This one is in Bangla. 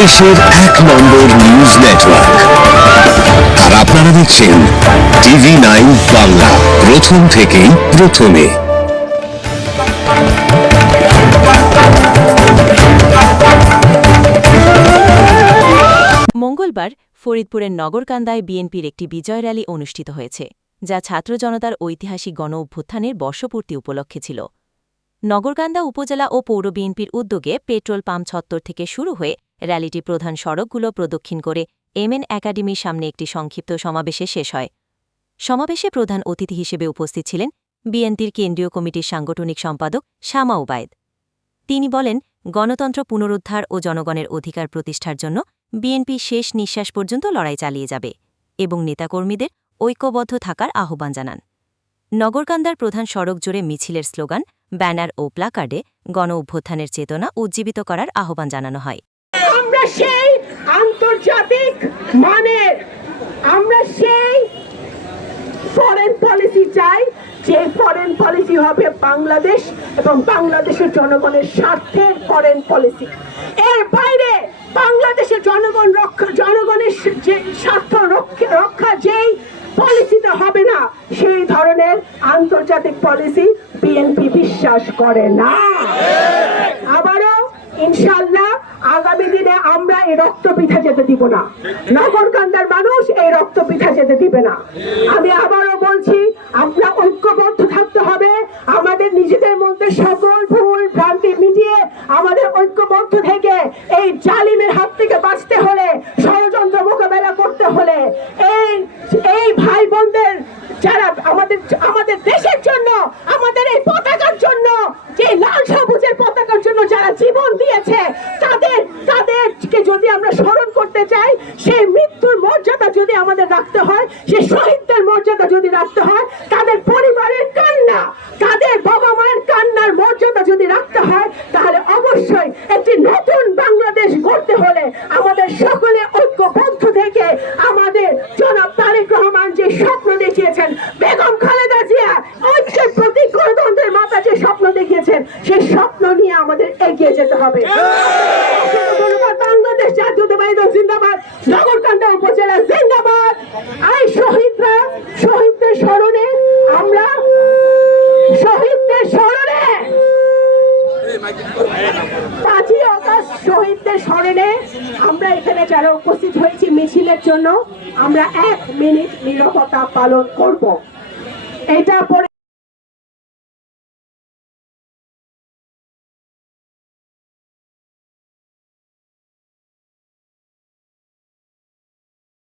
দেশের ১ নম্বর নিউজ নেটওয়ার্ক। আর আপনারা দেখছেন TV9 বাংলা, প্রথম থেকেই প্রথমে। মঙ্গলবার ফরিদপুরের নগরকান্দায় বিএনপির একটি বিজয় র্যালি অনুষ্ঠিত হয়েছে, যা ছাত্র জনতার ঐতিহাসিক গণ অভ্যুত্থানের বর্ষপূর্তি উপলক্ষে ছিল। নগরকান্দা উপজেলা ও পৌর বিএনপির উদ্যোগে পেট্রোল পাম্প চত্বর থেকে শুরু হয়ে র্যালিটি প্রধান সড়কগুলো প্রদক্ষিণ করে এমএন একাডেমির সামনে একটি সংক্ষিপ্ত সমাবেশে শেষ হয়। সমাবেশে প্রধান অতিথি হিসেবে উপস্থিত ছিলেন বিএনপির কেন্দ্রীয় কমিটির সাংগঠনিক সম্পাদক শামা ওবায়েদ। তিনি বলেন, গণতন্ত্র পুনরুদ্ধার ও জনগণের অধিকার প্রতিষ্ঠার জন্য বিএনপি শেষ নিঃশ্বাস পর্যন্ত লড়াই চালিয়ে যাবে এবং নেতাকর্মীদের ঐক্যবদ্ধ থাকার আহ্বান জানান। নগরকান্দার প্রধান সড়ক জুড়ে মিছিলের স্লোগান, ব্যানার ও প্লাকার্ডে গণ অভ্যুত্থানের চেতনা উজ্জীবিত করার আহ্বান জানানো হয়। আমরা সেই আন্তর্জাতিক মানের, আমরা সেই ফরেন পলিসি চাই, যে ফরেন পলিসি হবে বাংলাদেশ এবং বাংলাদেশের জনগণের স্বার্থের ফরেন পলিসি। এর বাইরে বাংলাদেশের জনগণের যে স্বার্থ রক্ষা যেই পলিসিতে হবে না, সেই ধরনের আন্তর্জাতিক পলিসি বিএনপি বিশ্বাস করে না। আবারও ইনশাআল্লাহ আগামী দিনে আমরা এই রক্ত বৃথা যেতে দিব না। নগরকান্দার মানুষ এই রক্ত বৃথা যেতে দিবে না। আমি আবারও বলছি, আমরা ঐক্যবদ্ধ থাকতে হবে। আমাদের নিজেদের মধ্যে সকল ভুল ভ্রান্তি মিটিয়ে আমাদের ঐক্যবদ্ধ থেকে এই জালিমের হাত থেকে বাঁচতে হলে, ষড়যন্ত্র মোকাবেলা করতে হলে, এই ভাই বোনদের যারা আমাদের দেশের জন্য, আমাদের এই পতাকার জন্য, যে লাল সবুজের পতাকার জন্য যারা জীবন দিয়েছে, তাদেরকে যদি আমরা স্মরণ করতে চাই, সেই মৃত্যুর মর্যাদা যদি আমাদের রাখতে হয়, সেই শহীদদের মর্যাদা যদি রাখতে হয়, তাদের পরিবারের কান্না, তাদের বাবা মায়ের কান্নার মর্যাদা যদি রাখতে হয়, তাহলে অবশ্যই একটি নতুন বাংলাদেশ গড়তে হলে আমাদের সকলে ঐক্যবদ্ধ থেকে আমাদের জনাব তারেক রহমান যে স্বপ্ন দেখিয়েছেন, বেগম খালেদা জিয়া ঐক্যের প্রতীক, গণতন্ত্রের মাতা যে স্বপ্ন দেখিয়েছেন, সেই স্বপ্ন নিয়ে আমাদের এগিয়ে যেতে হবে। বাংলাদেশ জাতীয়তাবাদী দল জিন্দাবাদ, নগরকান্দা উপজেলা জিন্দাবাদ। এই শহীদদের স্মরণে আমরা শহীদদের স্মরণে 5ই আগস্ট শহীদদের স্মরণে আমরা এখানে যারা উপস্থিত হয়েছি মিছিলের জন্য, আমরা 1 মিনিট নীরবতা পালন করব। এটা